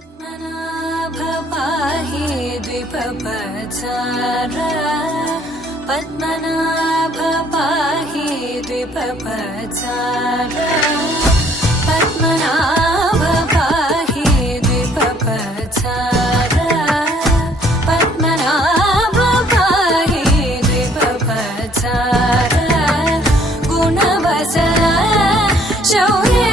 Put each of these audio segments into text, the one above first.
पद्मनाभ पाहि द्विपपचार पद्मनाभ पाहि द्विपपचार पद्मनाभ पाहि द्विपपचार पद्मनाभ पाहि द्विपपचार गुणवचन शौर्ये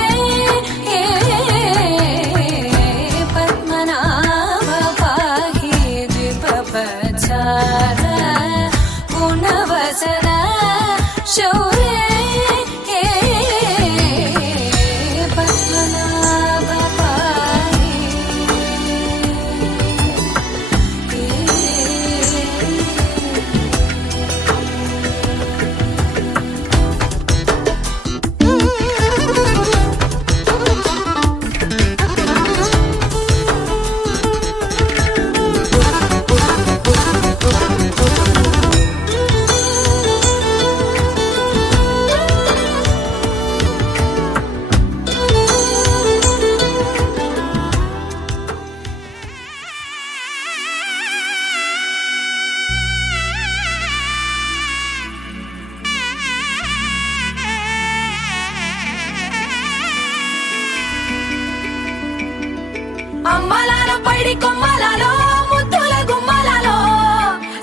అమ్మలాల పైడి కొమ్మలలో ముద్దుల గుమ్మలలో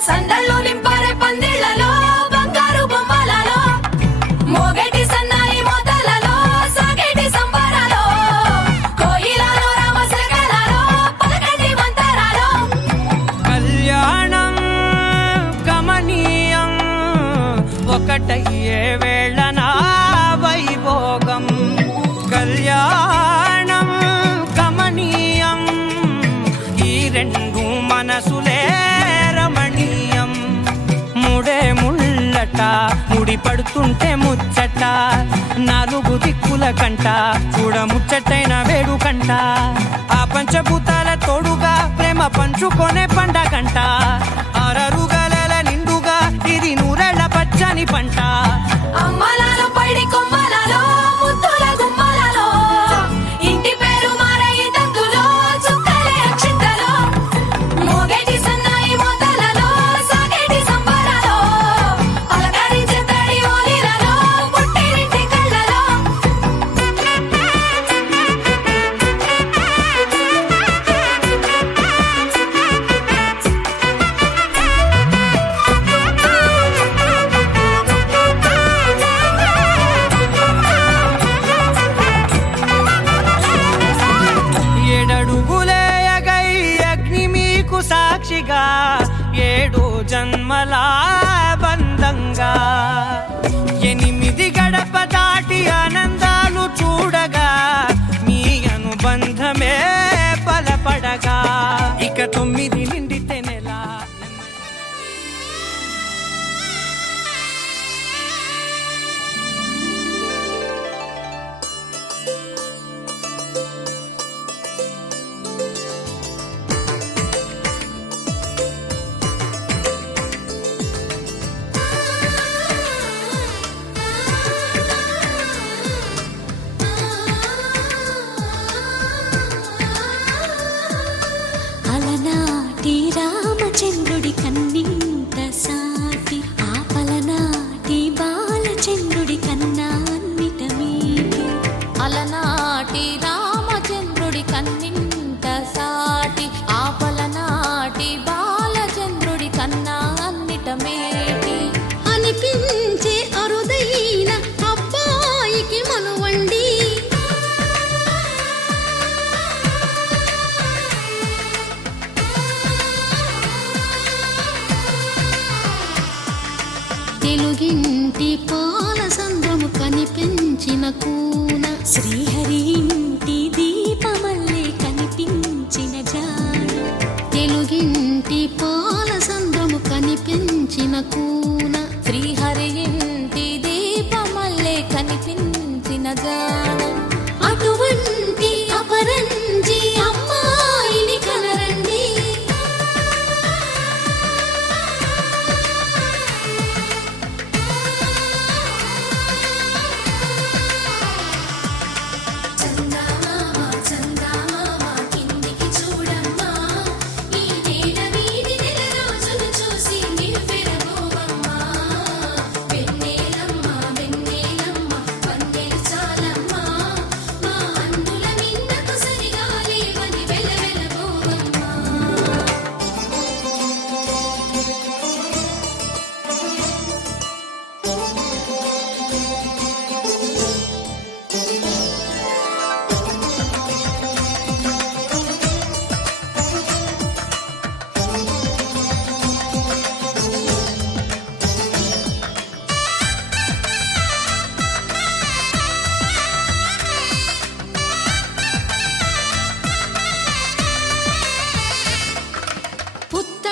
సందళ్ళు నింపారే పందిళ్లలో బంగారు బొమ్మలలో మోగేటి సన్నాయి మోతలలో సాగేటి సంబరాలో కోయిలలో రామశకలలో పలకటి మంతరాలో కళ్యాణం గమనీయం ఒకటయ్యే వేళ నా వైభోగం కళ్యాణం గమనీయం ఈ రెండు మనసులే రమణీయం ముడే ముళ్ళట ముడి పడుతుంటే ముచ్చట నాలుగు దిక్కుల కంట చూడ ముచ్చటైన వేడుకంట ఆ పంచభూతాల తోడుగా ప్రేమ పంచుకొనే పండగంట అరరుగలల నిండుగా ఇది నూరెళ్ళ పచ్చని పంట అమ్మలాల పైడి కొమ్మలలో ముద్దుల గుమ్మలలో ఇంటి పేరు మారయి తందులో చుక్కలే అక్షింతలో మోగేటి సన్నాయి మోతలలో సాగేటి సంబరాలో అలకరించే తడి ఓలిలలో పుట్టినింటి కళ్ళలో ఏడడుగులేయగై అగ్ని మీకు సాక్షిగా ఏడు జన్మల బంధంగా 8 గడప దాటి ఆనందాలు చూడగా మీ అనుబంధమే బలపడగా ఇక 9 నిండితే నెల అలనాటి రామచంద్రుడి కన్నింత సాటి ఆపలనాటి బాలచంద్రుడి కన్నా అన్నిట మీటి అలనాటి రామచంద్రుడి కన్నింత సాటి ఆపలనాటి బాలచంద్రుడి కన్నా అన్నిట మేటి అనిపించే అరుదైన అబ్బాయికి మనువండి తెలుగింటి పాల సంద్రము కనిపించిన కూన శ్రీహరి ఇంటి దీపమల్లే కనిపించిన జాడ తెలుగింటి పాల సంద్రము కనిపించిన కూన శ్రీహరి ఇంటి దీపమల్లే కనిపించిన జాడ అటువంటి అపరంజి అమ్మాయిని కనరండి చంద్ర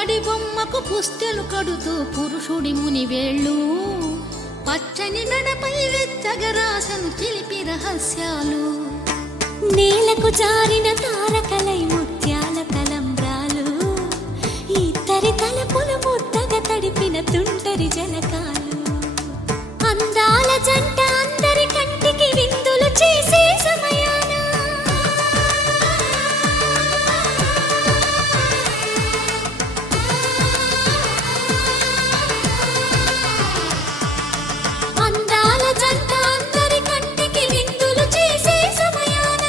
పుత్తడి బొమ్మకు పుస్తెలు కడుతూ పురుషుడి ముని వేళ్ళు పచ్చని నడపై వెచ్చగరాసను చిలిపి రహస్యాలు నేలకు జారిన తారకలై ముత్యాల తలంబ్రాలు ఇద్దరి తలపులు ముద్దగా తడిపిన తుంటరి జలకాలు అందాల జంట అందరి కంటికి విందులు చేసే సమయాన అందాల జంట అందరి కంటికి విందులు చేసే సమయాన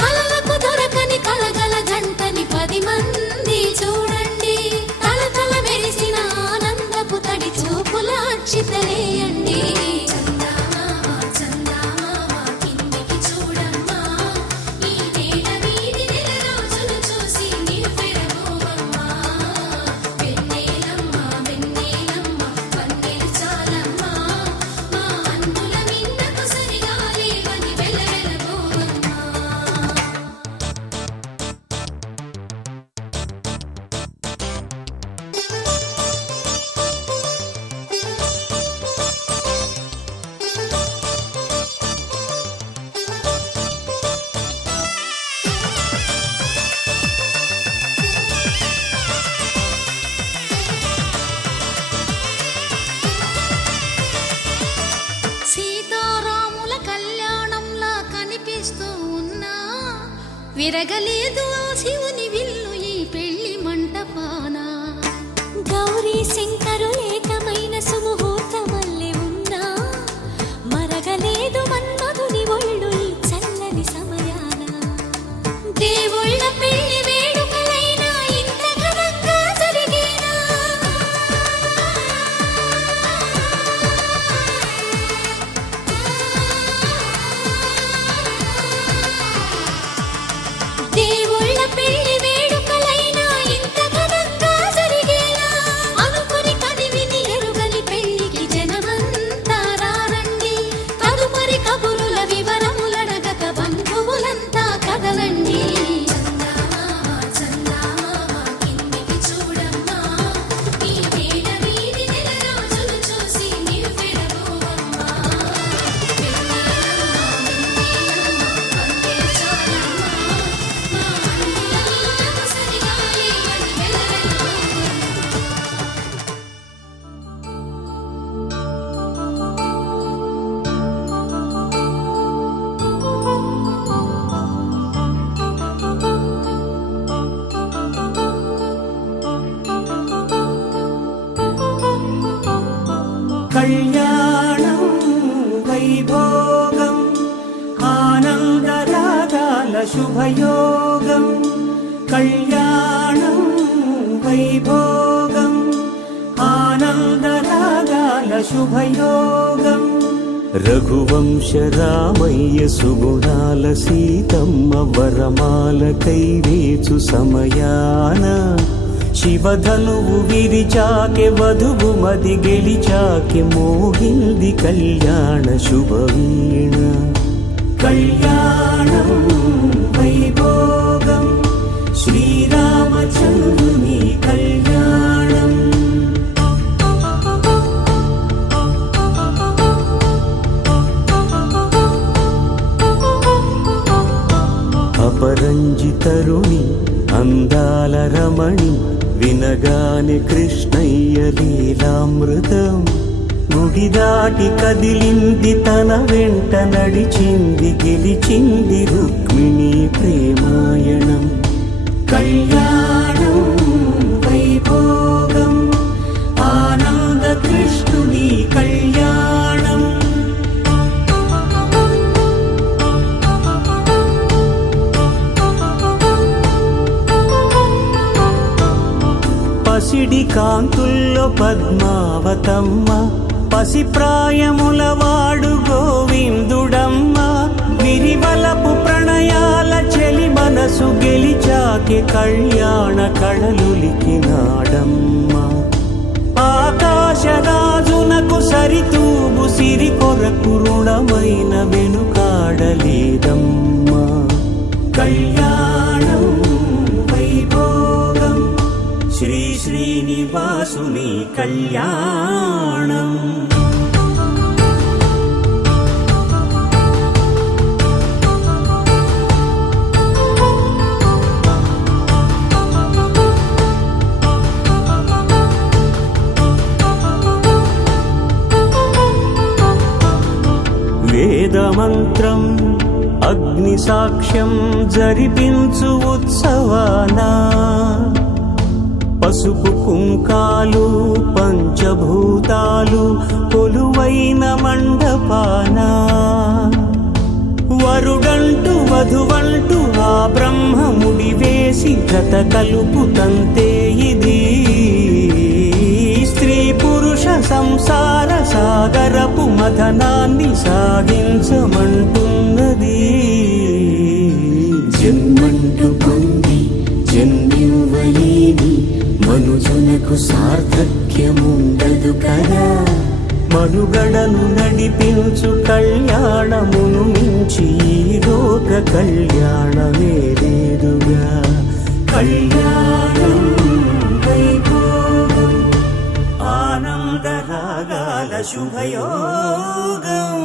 కలలకు దొరకని కలగల జంటని 10 మంది చూడండి తలతల మెరిసిన ఆనందపు తడి చూపుల అక్షితలేయండి సీతారాముల కళ్యాణంలా కనిపిస్తూ ఉన్నా విరగలేదు ఆ శివుని విల్లు ఈ పెళ్లి మంటపాన గౌరీ శంకరు ఏకమైన సుముహూర్తమల్లె ఉన్నా మరగలేదు మన్మధుని ఒళ్ళు ఈ చల్లని సమయాన దేవుళ్ళ పెళ్లి వేడుకలైనా ఇంత ఘనంగా జరిగేనా దేవుళ్ళ పెళ్లి వేడుకలైనా ఇంత ఘనంగా జరిగేనా అనుకుని కనివిని ఎరుగని పెళ్లికి జనమంతా రారండి తదుపరి కబురుల వివరములడగక బంధువులంతా కదలండి కళ్యాణం వైభోగం ఆనందరాగాల శుభయోగం కళ్యాణం వైభోగం ఆనందరాగాల శుభయోగం రఘువంశ రామయ్య సుగుణాల సీతమ్మ వరమాల కైవేచు సమయాన శివధనువు విరిచాకె వధువు మది గెలిచాకె మోగింది కళ్యాణ శుభవీణ కళ్యాణం వైభోగం శ్రీరామచంద్రుని కళ్యాణం అపరంజి తరుణి అందాల రమణి వినగానే కృష్ణయ్య లీలామృతం గుడి దాటి కదిలింది తన వెంట నడిచింది గెలిచింది రుక్మిణి ప్రేమాయణం కళ్యాణం వైభోగం ఆనంద కృష్ణుని కళ్యాణం పసిడి కాంతుల్లో పద్మావతమ్మ పసిప్రాయముల వాడు గోవిందుడమ్మ విరివలపు ప్రణయాల చెలి మనసు గెలిచాకె కళ్యాణ కళలులికినాడమ్మ ఆకాశరాజునకు సరితూగు సిరి కొరకు రుణమైన వెనుకాడలేదమ్మా కళ్యాణం వైభోగం శ్రీ శ్రీనివాసుని కళ్యాణం. వేదమంత్రం అగ్ని సాక్ష్యం జరిపించు ఉత్సవాన పసుపు కుంకాలు పంచభూతాలు కొలువైన మండపాన వరుడంటూ వధువంటూ ఆ బ్రహ్మముడి వేసి జత కలుపుతంతే ఇది స్త్రీ పురుష సంసార సాగరపు మథనాన్ని సాగించమంటున్నది. జన్మంటూ పొంది జన్మివ్వలేని మనుజునకు సార్థక్యముండదు కదా. మనుగడను నడిపించు కళ్యాణమును మించి ఈ లోక కళ్యాణమే లేదుగా. కళ్యాణం వైభోగం ఆనందరాగాల శుభయోగం.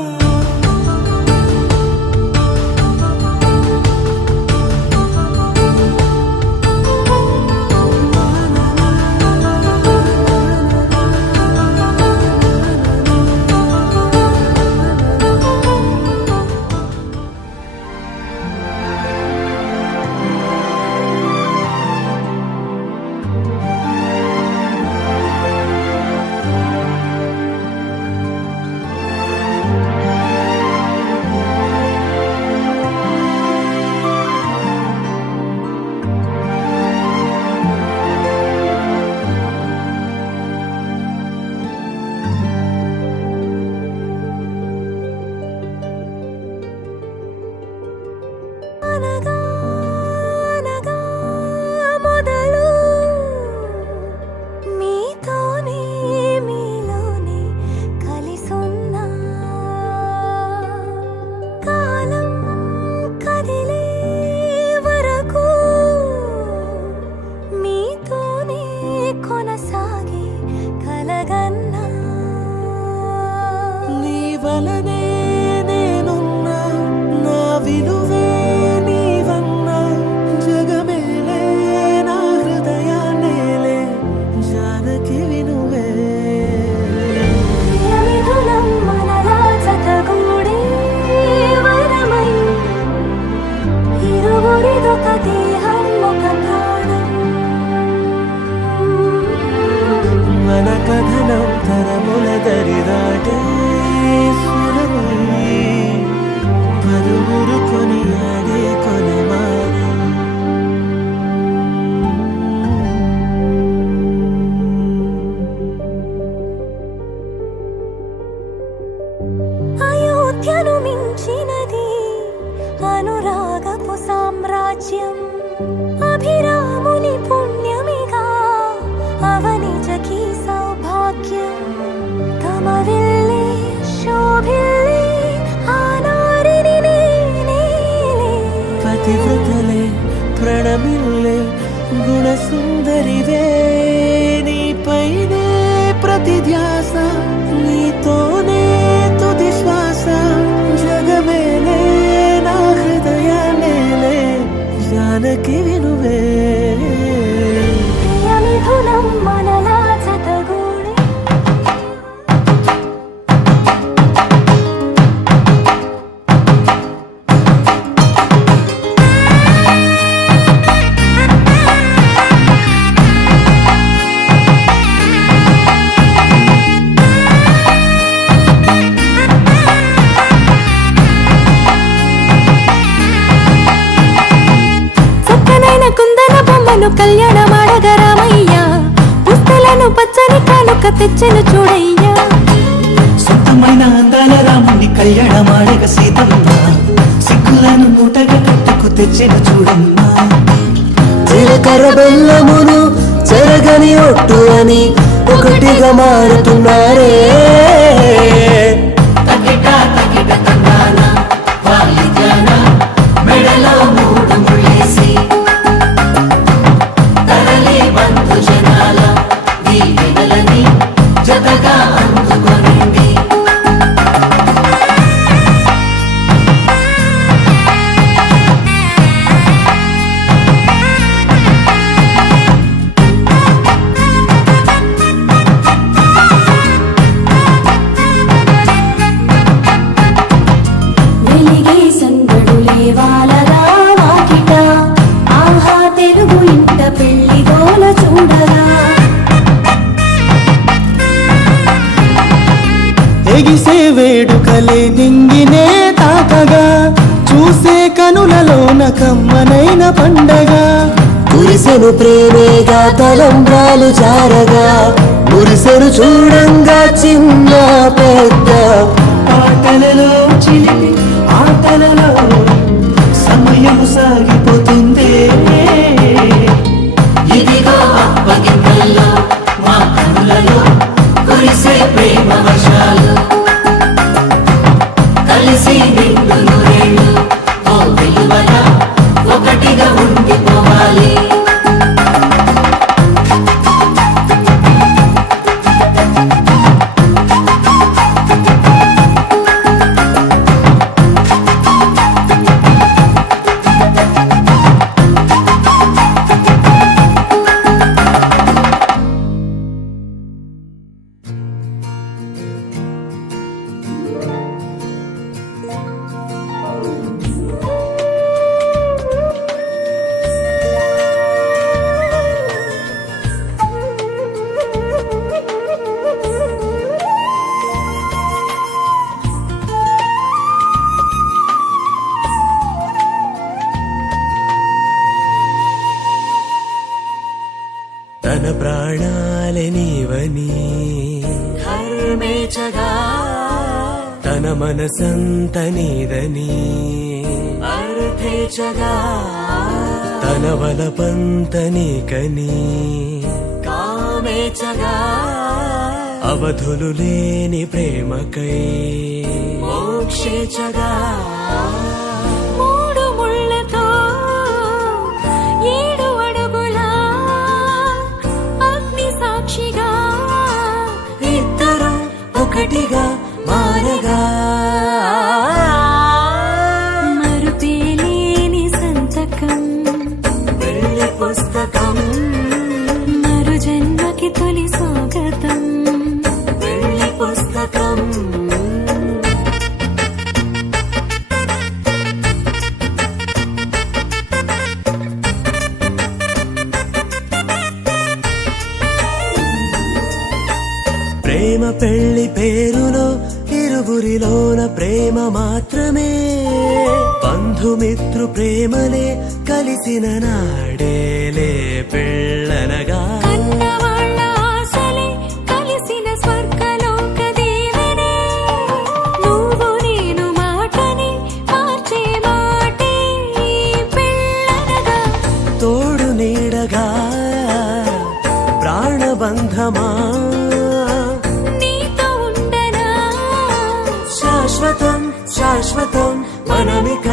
అయోధ్యను మించినది అనురాగపు సామ్రాజ్యం. అభిరాముని పుణ్యమిగా అవనిజకి సౌభాగ్యం. తమ విల్లే శోభిల్లే ఆనారిని నేనే పతివ్రతలే ప్రణమిల్లే గుణసుందరివే. నీపైనే ప్రతి ధ్యాస నీతోనే తుది శ్వాస. జగమేలే నా హృదయాన్నేలే జానకి వినువే. ప్రియమిథునం మనలా జతగూడి కళ్యాణ మాడగరామయ్య. పుస్తలను పచ్చని కానుక తెచ్చెను చూడయ్యా. సొంతమైన అందాల రాముని కళ్యాణ మాడగ సీతమ్మ. సిగ్గులను మూటగా కట్టుకు తెచ్చెను చూడమ్మా. జీలకర్ర బెల్లమును చెరగని ఒట్టు అని ఒకటిగా మారుతున్నారే. మెడలో మూడు ముళ్ళేసి తరలి బంధు జనాల పండగ కురిసెను ప్రేమేగా తలంబ్రాలు జారగా మురిసెను చూడంగా చిన్న పెద్ద పాటలలో చిలిపి ఆటలలో సమయం సాగిపోతుందే ఇదిగో అప్పగింతల్లో మా కనులలో కురిసే ప్రేమ వర్షాలు కలిసి నిండు నూరేళ్ళు ఓ విలువల ఒకటిగా ఉండిపోవాలి తన ప్రాణాలే నీవని ధర్మేచగా తన మనసంత నీదని అర్థేచగా తన వలపంత నీకని కామేచగా అవధులు లేని ప్రేమకై మోక్షేచగా మూడు ముళ్ళతో 7 అడుగుల అగ్ని సాక్షిగా ఇద్దరు ఒకటిగా మారగా మరుపేలేని సంతకం వెళ్ళి పుస్తకం మరు జన్మకి తొలి స్వాగతం వెళ్ళి పుస్తకం ప్రేమ పెళ్లి పేరులో ఇరువురిలోన ప్రేమ మాత్రమే బంధుమిత్రు ప్రేమలే కలిసిన నాడేలే పెళ్ళనగా కన్నవాళ్ళ ఆశలే కలిసిన స్వర్గలోక దీవెనే నువ్వు నేను మాటని మార్చే మాటే పెళ్ళనగా తోడు నీడగా ప్రాణబంధమా నీతో ఉండనా శాశ్వతం శాశ్వతం మనమిక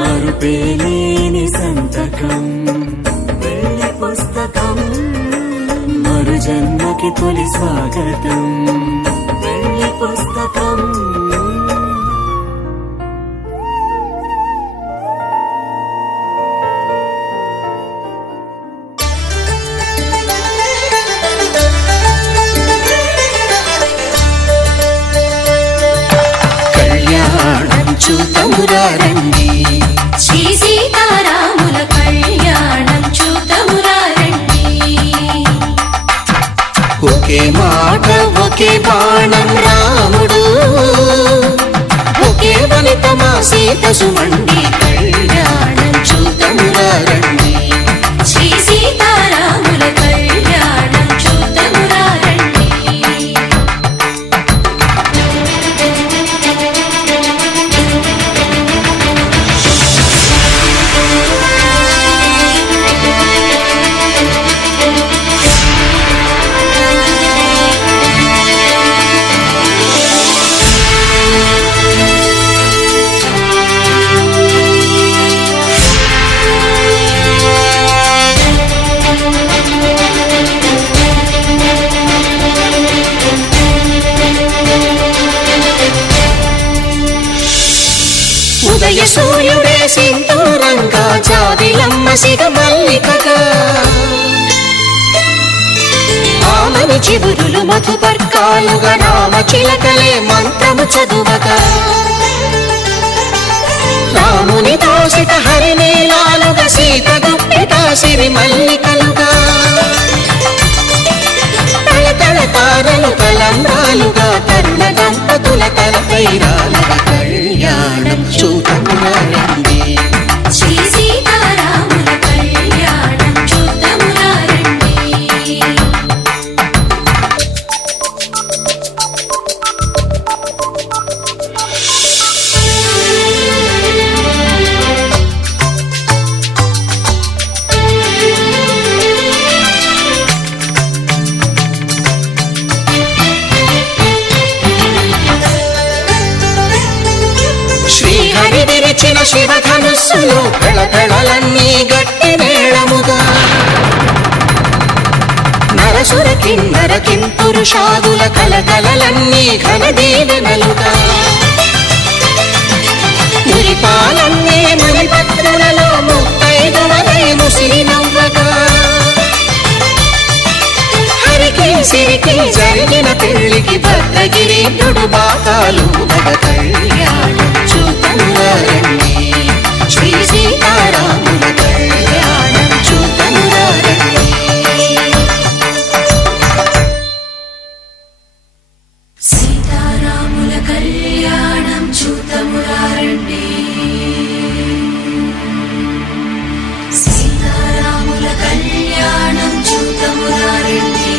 మరుపేలేని సంతకం వెళ్ళి పుస్తకం మరు జన్మకి తొలి స్వాగతం వెళ్ళి పుస్తకం కళ్యాణం చూతమురారండి శ్రీ సీతారాముల కళ్యాణం చూతమురా రండి ఒకే మాట ఒకే బాణం రాముడు ఒకే వనిత మా సీత సుమండి కళ్యాణం చూతమురారండి శ్రీ సీతారాముల కళ్యాణం చూతమురా రండి ఉదయ సూర్యుడే సింధూరంగా జాబిలమ్మ సిగ మల్లికగా ఆమని చివురులు మధుపర్కాలుగా రామ చిలకలే మంత్రము చదువగా రాముని దోసిట హరినీలాలుగా సీత గుప్పిట సిరి మల్లికలుగా తళతళ తారలు తలంబ్రాలుగా తరుణ దంపతుల తలపై రాలగా కళ్యాణం చూతమురారండి సభలో కళకళలన్నీ గట్టి మేళముగా నరసుర కిన్నర కింపురుషాదుల కలకలలన్నీ ఘన దీవెనలుగా మురిపాలన్నీ మురిపత్రులలో ముత్తైదువలై ముసిరి నవ్వగా హరికి సిరికి జరిగిన పెళ్లికి భద్రగిరీంద్రుడు బాకాలు మగ కళ్యాణం చూతమురారండి శ్రీ సీతారాముల కళ్యాణం చూతమురారండి సీతారాముల కళ్యాణం చూతమురారండి సీతారాముల కళ్యాణం చూతమురారండి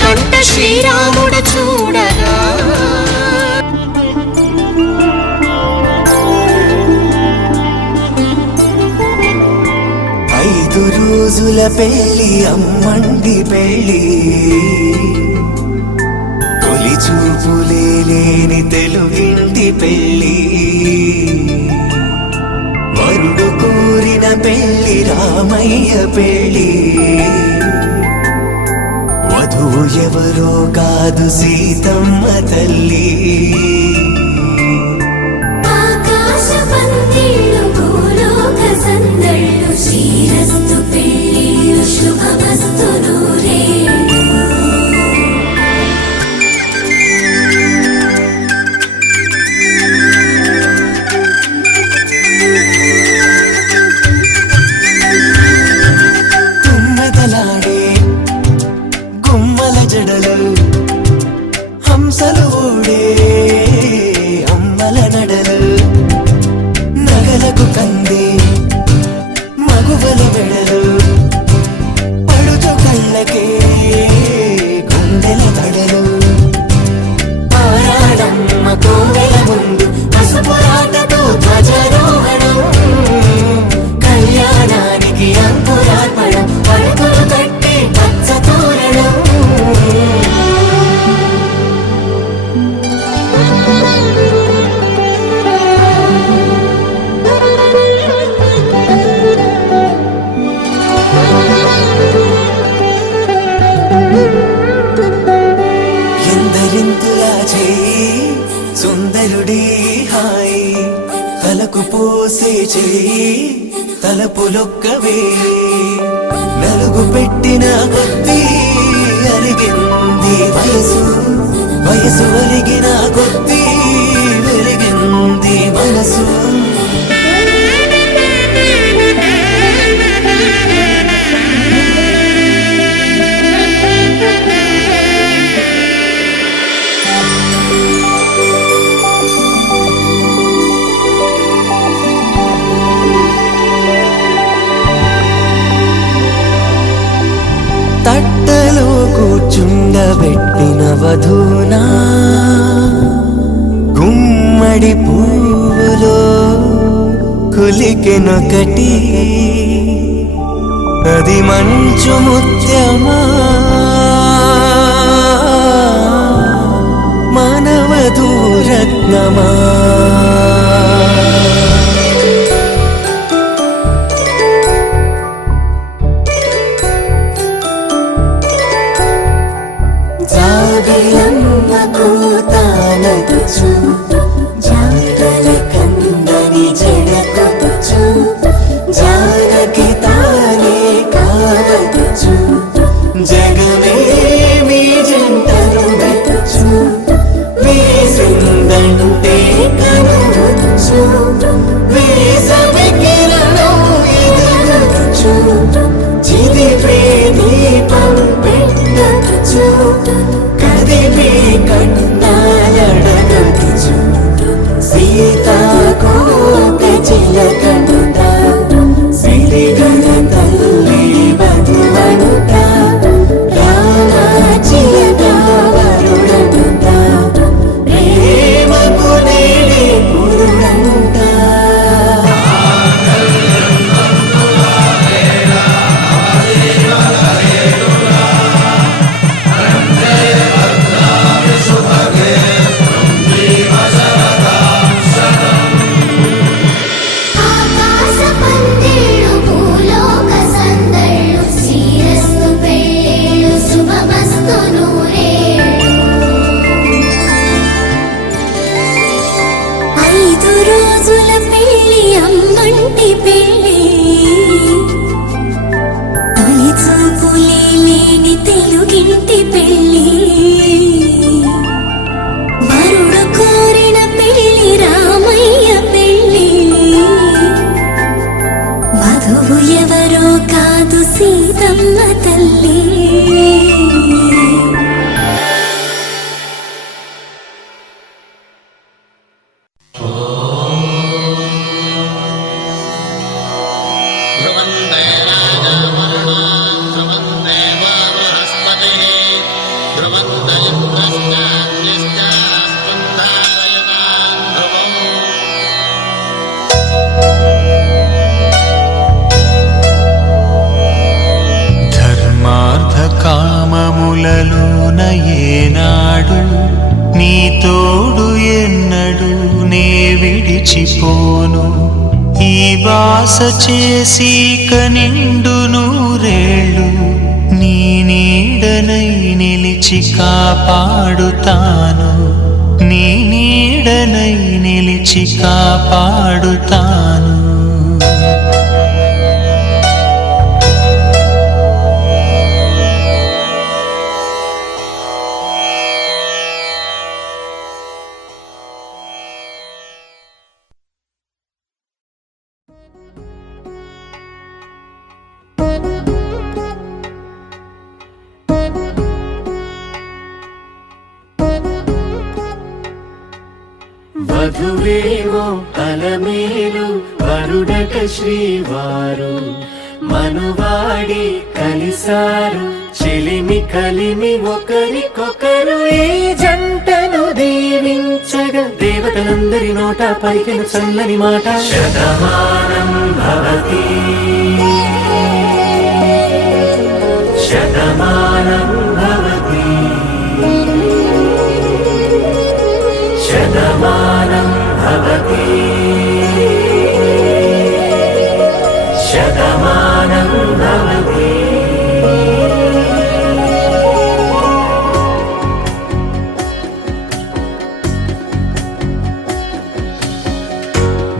కంట శ్రీరాముడు చూడగా 5 రోజుల పెళ్లి అమ్మండి పెళ్లి తొలి చూపులే లేని తెలుగింటి పెళ్లి వరుడు కోరిన పెళ్లి రామయ్య పెళ్లి వధువు ఎవరో కాదు సీతమ్మ తల్లి ఆకాశ పందిళ్ళు భూలోక సందళ్ళు శ్రీరస్తు పెళ్ళిళ్ళు శుభమస్తు నూరేళ్ళు తుమ్మెదలాడే గుమ్మల జడలు హంసలు ఊడే అమ్మల నడలు నగలకు కంది మగువల వెడలు పడుచు కళ్ళకే గుండెల తడలు పారాడమ్మ కోవెల ముందు పసుపురాటతో ధ్వజారోహణం కళ్యాణానికి అంకురార్పణం పడుకులు కట్టి పచ్చ తోరణం ఎందరింతులా చేయి సుందరుడి హాయి తలకు పోసే చేయి తలపులొక్కవే నలుగు పెట్టిన కొద్దీ అలిగింది వయసు వయసు ఒలిగిన కొద్దీ వెలిగింది మనసు తట్టలో కూర్చుండబెట్టిన వధూనా గుమ్మడి పువ్వులో కులికెనొకటి అది మంచు ముత్యమా మానవధూ రత్నమా జాబిలమ్మ కూతానదుచు జాడల కందని జడకొచ్చు జానకి తానే కావదుచు జగమే మీ జంటను వెతుచు వేసిందంటే ఇంటి పెళ్ళి వరుడు కోరిన పెళ్ళి రామయ్య పెళ్ళి వధువు ఎవరో కాదు సీతమ్మ తల్లి ధర్మార్థ కామములలోన ఏనాడు నీ తోడు ఎన్నడు నే విడిచిపోను ఈ వాస చేసి కనిండు నూరేళ్ళు నీ నీడనై నిలిచి కాపాడుతాను నీ నీడనై నిలిచి కాపాడుతాను వధువేవో అలమేలు వరుడట శ్రీవారు మనువాడి కలిసారు చెలిమి కలిమి ఒకరికొకరు ఈ జంటను దీవించగా దేవతలందరి నోట పలికిన చల్లని మాట శతమానం భవతి శతమానం భవతి శతమానం భవతి శతమానం భవతి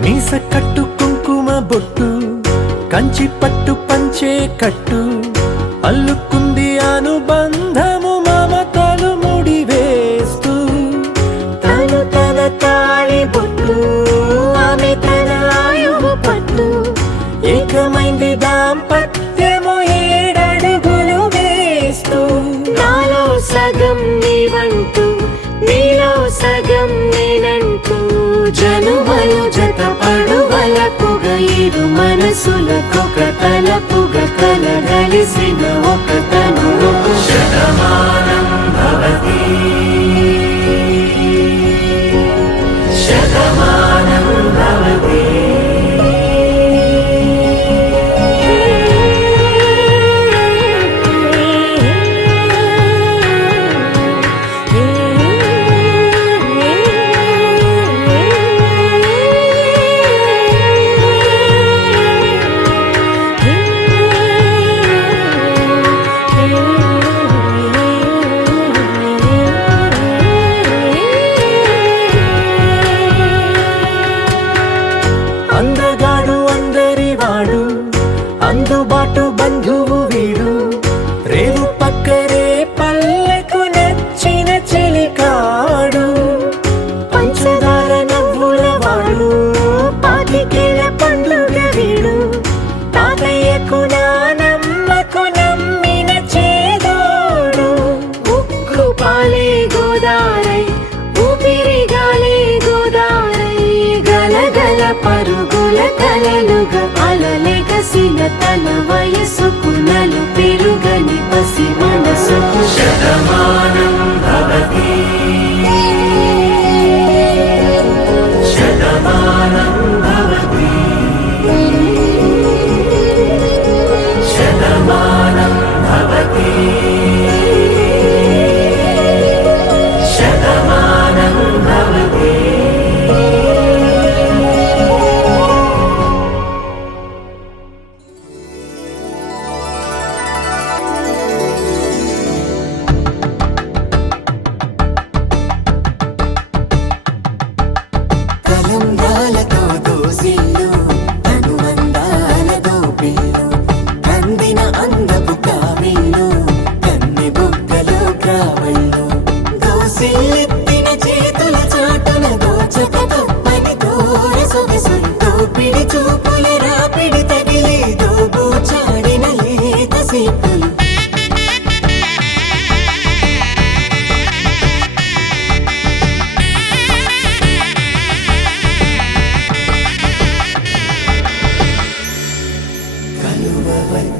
మీస కట్టు కుంకుమ బొట్టు కంచి పట్టు పంచే కట్టు అల్లుకుంది అనుబంధము మమతలు ముడివేస్తూ తను తన తాళి బొట్టు ఆమె తన ఆయువు పట్టు ఏకమైంది దాంపత్యము 7 అడుగులు వేస్తూ నాలో సగం నీవంటూ నీలో సగం నేనంటూ జనుమలు జతపడువలపుగా ఇరు మనసులకొక తలపుగా కలగలిసిన ఒక తనువు శతమానం భవతి శతమానం భవతి అందగాడు అందరివాడు అందుబాటు బంధువు వీడు రేవు పక్కరే పల్లెకు నచ్చిన చెలికాడు పంచదార నవ్వుల వాడు పాతికేల పండుగ వీడు తాతయ్యకు నానమ్మకు నమ్మిన చేదోడు ఉక్కు పాలే గోదారై ఊపిరిగాలే గోదారై గలగల పరుగుల కలలుగా అలలెగసిన తన వయసుకు నలు పెరుగని పసి మనసుకు శతమానం భవతి శతమానం భవతి శతమానం భవతి శతమానం భవతి తలంబ్రాలతో దోసిల్లు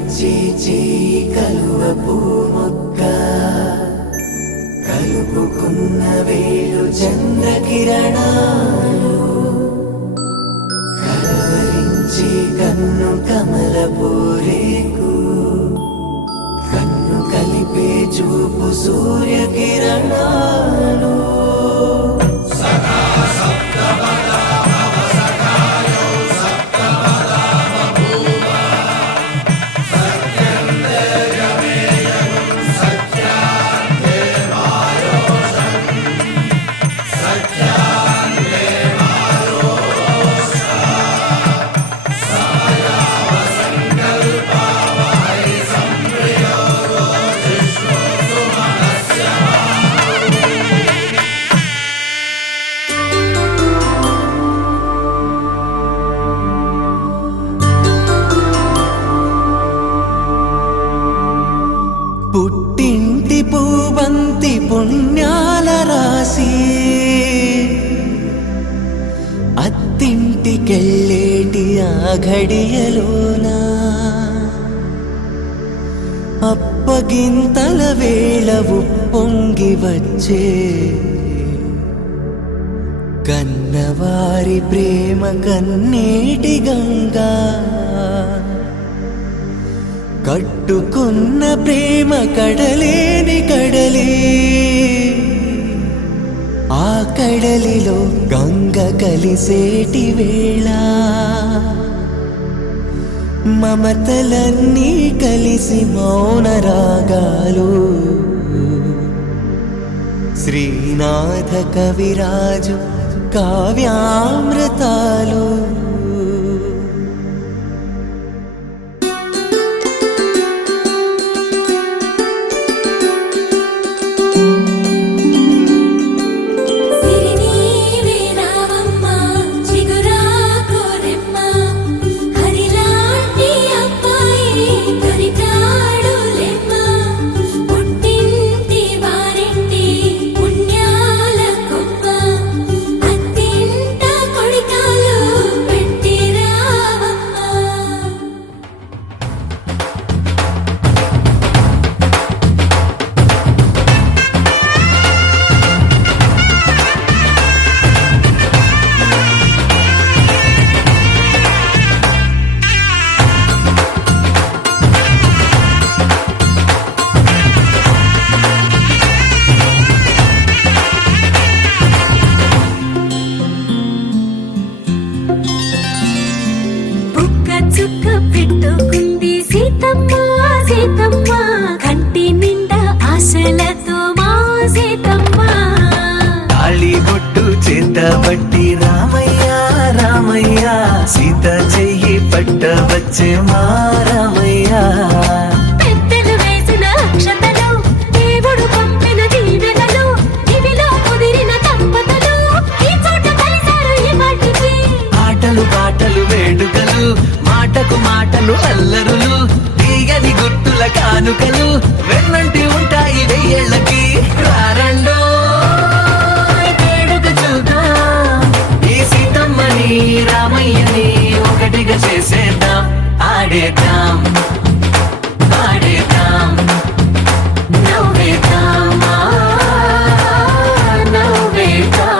పలకరించే చేయి కలువ పూమొక్క కలుపుకున్న వేలు చంద్రకిరణాలు కలవరించే కన్ను కమల పూరేకు కన్ను కలిపే చూపు సూర్యకిరణాలు పుట్టింటి పూబంతి పుణ్యాల రాసి అత్తింటికెళ్ళేటి ఆ ఘడియలోనా అప్పగింతల వేళ ఉప్పొంగి వచ్చే కన్నవారి ప్రేమ కన్నీటి గంగా కట్టుకున్న ప్రేమ కడలేని కడలి ఆ కడలిలో గంగ కలిసేటి వేళ మమతలన్నీ కలిసి మౌన రాగాలు శ్రీనాథ కవిరాజు కావ్యామృతాలు సిరినీవే రావమ్మ చిగురాకు రెమ్మ హరిలాంటి అబ్బాయి దొరికాడు లెమ్మ పుట్టింటి వారింటి పుణ్యాల కుప్ప అత్తింట కొడికాలు పెట్టి రావమ్మ బుక్క చుక్క పెట్టుకుంది సీతమ్మ సీతమ్మ కంటి నిండా ఆశలతో మా సీతమ్మ తాళి బొట్టు చేత పట్టి రామయ్య రామయ్య సీత చెయ్యి పట్ట వచ్చే మా రామయ్య పెద్దలు వేసిన అక్షతలు దేవుడు పంపిన దీవెనలు ఇవిలో కుదిరిన దంపతులు ఈ చోట కలిశారు ఈ వాటికి ఆటలు పాటలు వేడుకలు మాటకు మాటలు అల్లరులు తీయని గుర్తుల కానుకలు వెన్నంటి ఉంటాయి వెయ్యేళ్ళకి రారండో వేడుక చూద్దాం ఈ సీతమ్మని రామయ్యని ఒకటిగా చేసేద్దాం ఆడేద్దాం పాడేద్దాం నవ్వేద్దాం నవ్వేద్దాం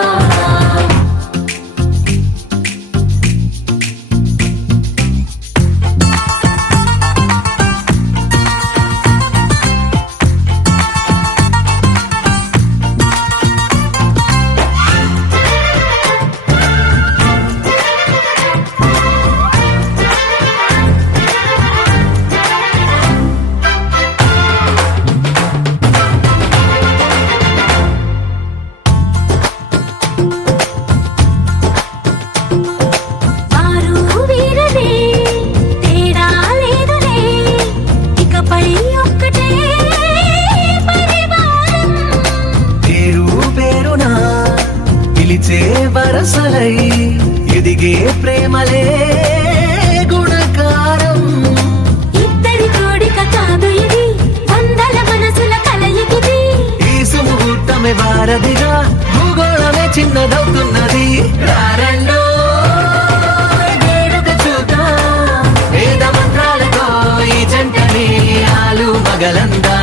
పగలందా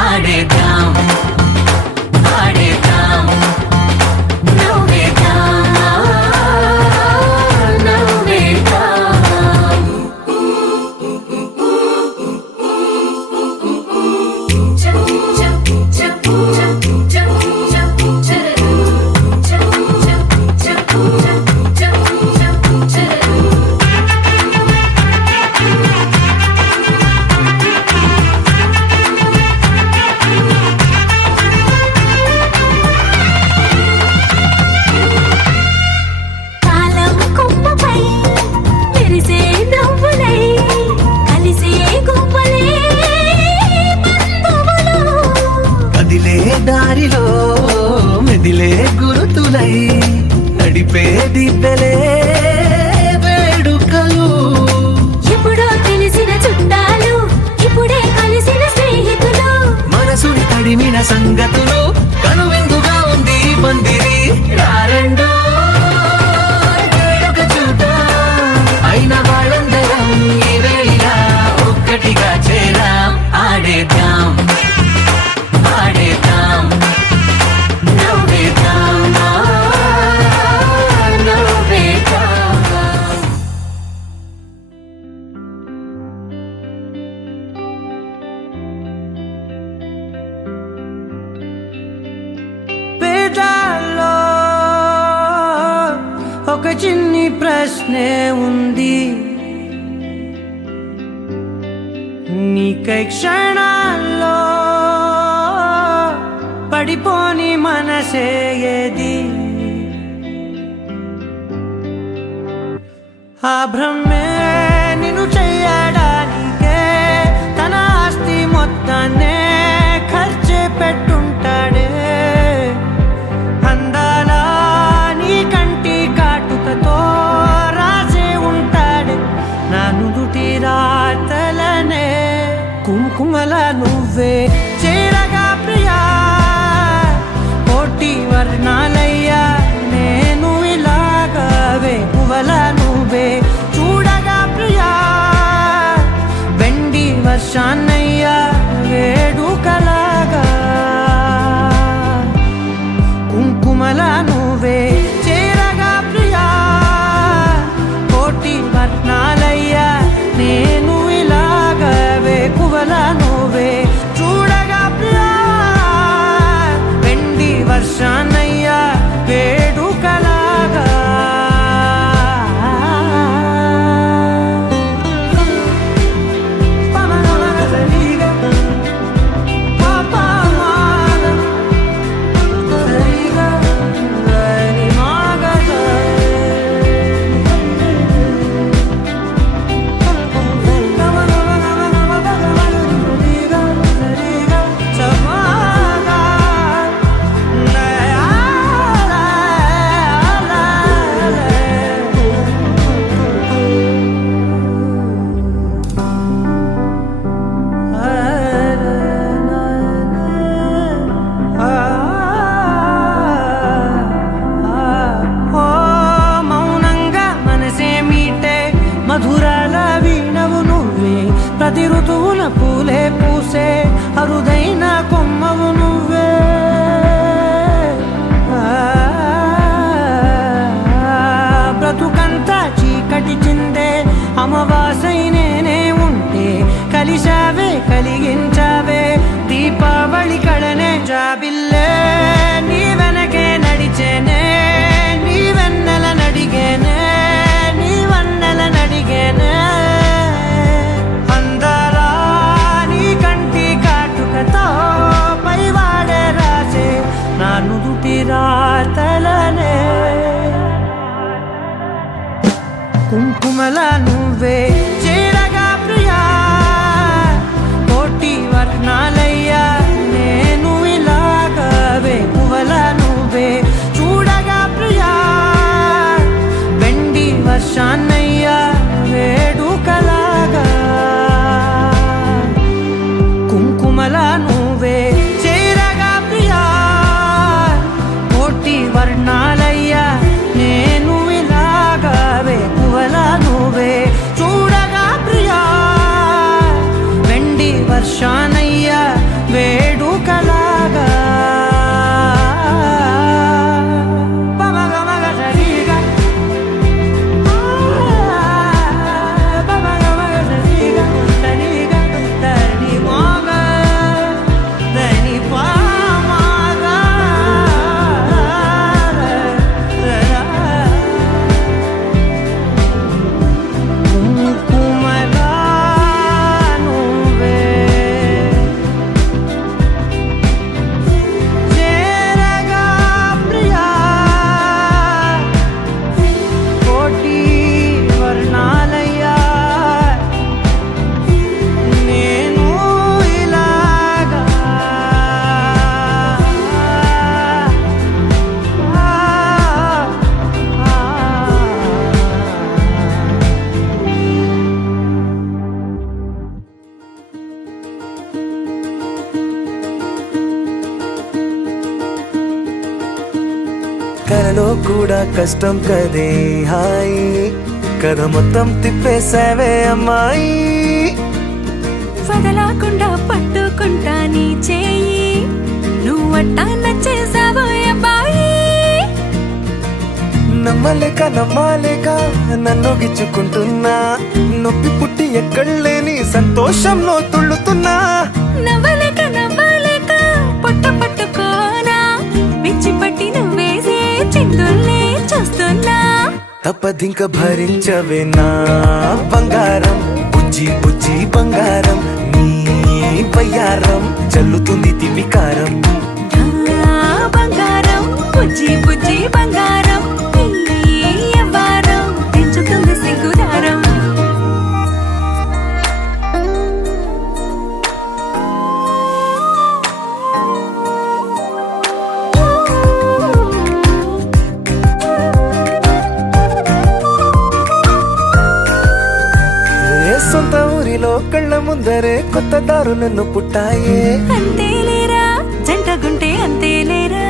ఆడేద్దాం ఆడేద్దాం నవ్వేద్దాం నవ్వేద్దాం కాలం కొమ్మపై మెరిసే నవ్వులై కలిసే గువ్వలే బంధువులు కదిలే దారిలో మెదిలే గురుతులై నడిపే దిబ్బెలే వేడుకలు ఎప్పుడో తెలిసిన చుట్టాలు ఇప్పుడే కలిసిన స్నేహితులు మనసుని తడిమిన సంగతులు కనువిందుగా ఉంది ఈ పందిరి రారండో వేడుక చూద్దాం అయిన వాళ్ళందరం ఈ వేళ ఒక్కటిగా చేరాం ఆడేద్దాం ఆడేద్దాం నవ్వేద్దాం నవ్వేద్దాం పేదాల్లో ఒక చిన్ని ప్రశ్నే ఉంది నీకై క్షణాల్లో పడిపోని మనసే ఏది ఆ భ్రమే నిన్ను చెయ్యడానికే తన ఆస్తి మొత్తాన్నే ఖర్చే పెట్టుంటాడే అందాల నీ కంటి కాటుకతో రాసే ఉంటాడే నా నుదుటి రాతలనే కుంకుమల నువ్వే చేరగా ప్రియా కోటి వర్ణాలయ్యా నేను ఇలాగవే పువ్వల నువ్వే చూడగా ప్రియా వెండి వర్షాన్నయ్యా వేడుకలాగా కుంకుమల నువ్వే చేరగా ప్రియా కోటి వర్ణాలయ్యా నేను ఇలాగవే పువ్వల నువ్వే చూడగా ప్రియా వెండి వర్షాన్నయ్యా కష్టాల్లో కూడా కష్టం కదే హాయి కథ మొత్తం తిప్పేసావే అమ్మాయి వదలకుండా పట్టుకుంటా నీ చేయి నువ్వట్టా నచ్చేసావో అబ్బాయి నమ్మలేక నన్ను గిచ్చుకుంటున్నా నొప్పి పుట్టి ఎక్కడలేని సంతోషంలో తుళ్ళుతున్నా నవ్వలేక పొట్ట పట్టుకోనా పిచ్చి పట్టి నువ్వేసే చిందుల్ని చూస్తున్నా తప్పదింక భరించవే నా బంగారం బుజ్జి బుజ్జి బంగారం నీ బయ్యారం చల్లుతుంది తిమికారం నా బంగారం బుజ్జి బుజ్జి బంగారం నీ యవ్వారం పెంచుతుంది సిగ్గుదారం ఏ సొంత ఊరిలో కళ్ళ ముందరే కొత్త దారులను పుట్టాయే అంతేలేరా జంటగుంటే అంతేలేరా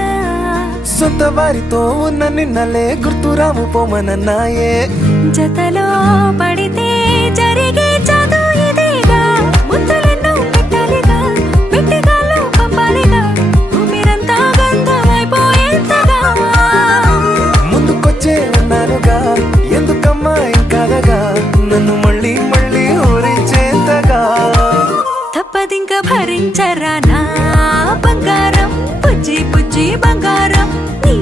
సొంత వారితో ఉన్న నిన్నలే గుర్తురాము పోమనన్నాయే జతలో పడితే జరిగే చదు ఇదేగా ముద్దలెన్నో పెట్టాలిగా పెట్టిగాళ్ళు పంపాలిగా ఊపిరంతా గంధమైపోయేంతగా ముందుకొచ్చే ఉన్నానుగా ఎందుకమ్మా ఇంకాదగా నన్ను మళ్ళీ మళ్ళీ ఊరించేంతగా తప్పదింక భరించరా నా బంగారం బుజ్జి బుజ్జి బంగారం నీ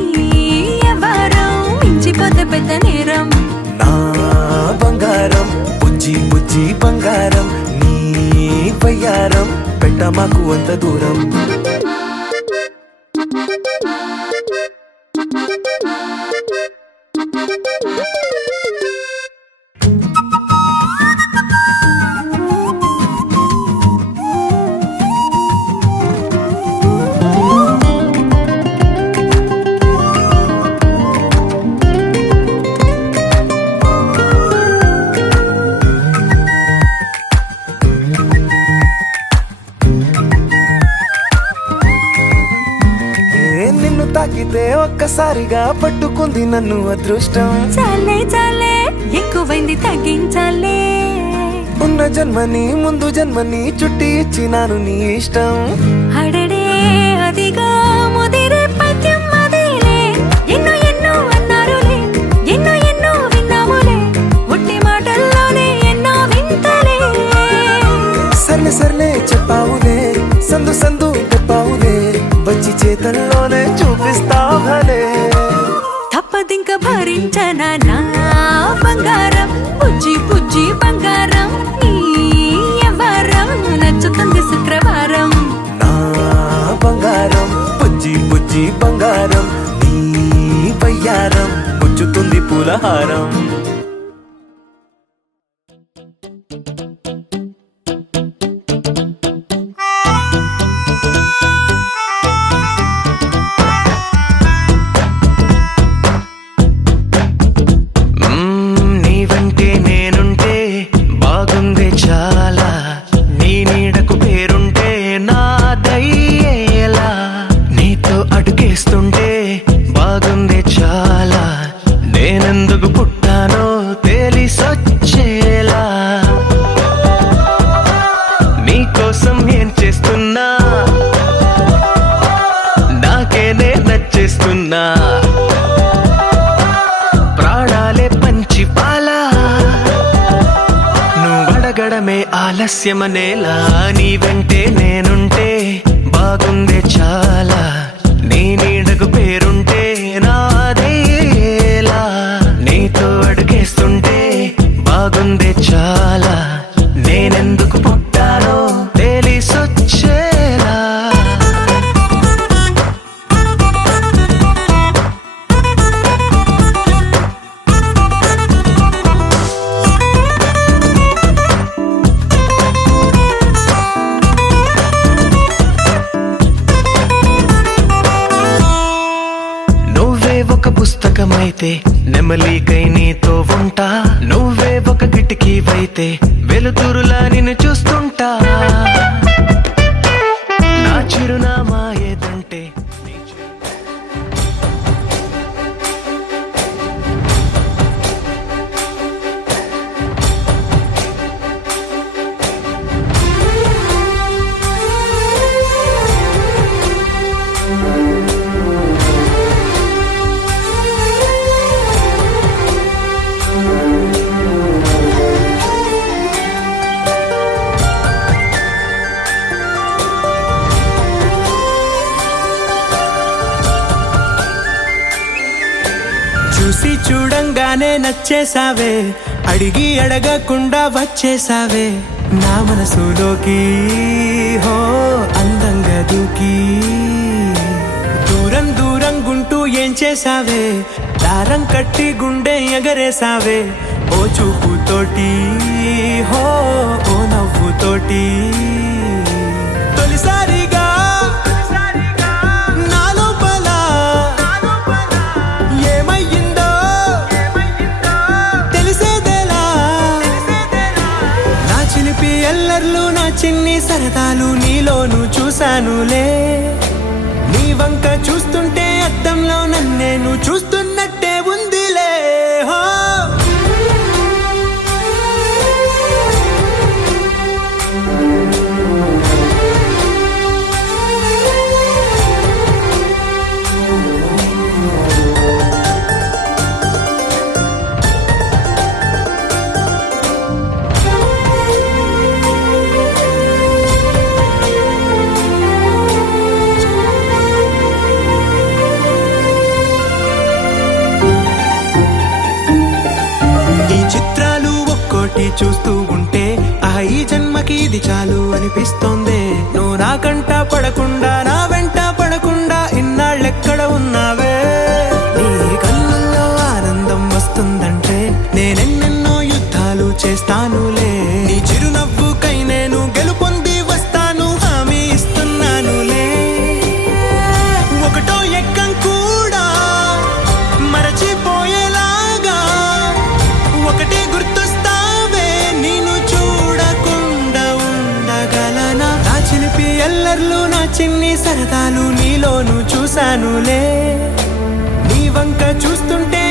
యవ్వారం మించిపోతే పెద్ద నేరం నా బంగారం బుజ్జి బుజ్జి బంగారం నీ బయ్యారం పెట్ట మాకు అంత దూరం నిన్ను తాకితే ఒక్కసారిగా పట్టుకుంది నన్ను అదృష్టం చాలే ఎక్కువైంది తగ్గించాలే ఉన్న జన్మని ముందు జన్మని చుట్టి ఇచ్చినాను నీ ఇష్టం అడడే అదిగా ముదిరే పద్యం అదేలే ఎన్నో అన్నారులే ఎన్నో విన్నాములే ఒట్టి మాటల్లోనే ఎన్నో వింతలే సర్లే చెప్పావులే సందు చెప్పావులే వచ్చి చేతల్లోనే చూపిస్తావలే తప్పదింక భరించనా నా బంగారం బుజ్జి బుజ్జి బంగారం నీ యవ్వారం నచ్చుతుంది శుక్రవారం నా బంగారం బుజ్జి బుజ్జి బంగారం నీ బయ్యారం పుచ్చుతుంది పూలహారం నీవంటే నేనుంటే బాగుందే చాలా నీ నీడకు పేరుంటే నాదయ్యేలా నీతో అడుగేస్తుంటే బాగుందే చాలా నేనెందుకు పుట్టానో తెలిసొచ్చేలా నీకోసం ఏం చేస్తున్నా నాకేనే నచ్చేస్తున్నా ప్రాణాలే పంచి పాలా నువ్వడగడమే ఆలస్యమనేలా నీ వెంటే నేనుంటే బాగుందే చాలా నీ నీడకు పేరుంటే నాదేలా నీతో అడుగేస్తుంటే బాగుందే చాలా నేనెందుకు పుట్టానో తెలిసొచ్చేలా ఒక పుస్తకమైతే నెమలికై నీతో ఉంటా నువ్వే ఒక కిటికీవైతే వెలుతురులా నిన్ను చూస్తుంటా నా చిరునామా ఏదంటే చూడంగానే నచ్చేసావే అడిగి అడగకుండా వచ్చేసావే నా మనసులోకి హో అందంగా దూకి దూరం దూరం గుంటూ ఏం చేసావే దారం కట్టి గుండె ఎగరేసావే ఓ చూపుతోటి హో ఓ నవ్వుతోటి తొలిసారిగా నా లోపల ఏమయ్యిందో తెలిసేదేలా నా చిలిపి ఎల్లర్లు నా చిన్ని సరదాలు నీలోను చూశానులే నీ వంక చూస్తుంటే అద్దంలో నన్నేను చూస్తున్నట్టే ఉందిలే హో చూస్తూ ఉంటే ఈ జన్మకి ఇది చాలు అనిపిస్తోంది నువ్వు నా కంట పడకుండా నా వెంట పడకుండా ఇన్నాళ్ళెక్కడ ఉన్నావే నీ కళ్ళల్లో ఆనందం వస్తుందంటే నేనెన్నెన్నో యుద్ధాలు చేస్తానులే నీ చిరునవ్వుకై నేను గెలుపొంది వస్తాను హామీ ఇస్తున్నానులే ఒకటో ఎక్కం కూడా మరచిపోయేలాగా ఒకటే గుర్తొస్తా ఎల్లర్లు నా చిన్ని సరదాలు నీలోను చూశానులే నీ వంక చూస్తుంటే